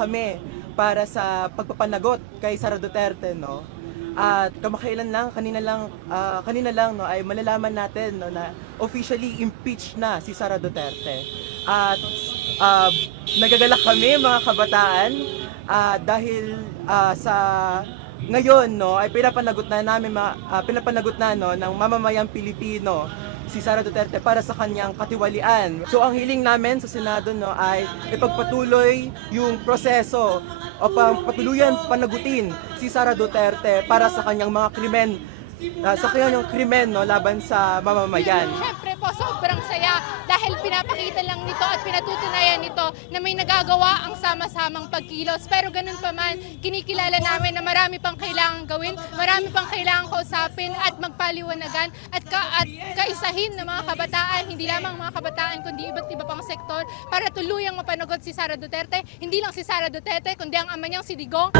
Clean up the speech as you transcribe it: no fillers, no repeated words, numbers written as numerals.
kami para sa pagpapanagot kay Sara Duterte, no? At kamakailan lang, kanina lang no, ay malalaman natin no, na officially impeached na si Sara Duterte. At uh, nagagalak kami mga kabataan dahil sa ngayon no ay pinapanagot na no ng mamamayang Pilipino si Sara Duterte para sa kanyang katiwalian. So ang hiling namin sa Senado no ay ipagpatuloy yung proseso o patuluyan panagutin si Sara Duterte para sa kanyang mga krimen sa kanyang krimen no laban sa mamamayan. Siyempre po, sobrang saya dahil pinapakita lang nito at pinatutunayan nito na may nagagawa ang sama-samang pagkilos. Pero ganun pa man, kinikilala namin na marami pang kailangan gawin, marami pang kailangan kausapin at magpaliwanagan at kaisahin ng mga kabataan, hindi lamang mga kabataan kundi iba't iba pang sektor para tuluyang mapanagot si Sara Duterte. Hindi lang si Sara Duterte kundi ang ama niyang si Digong.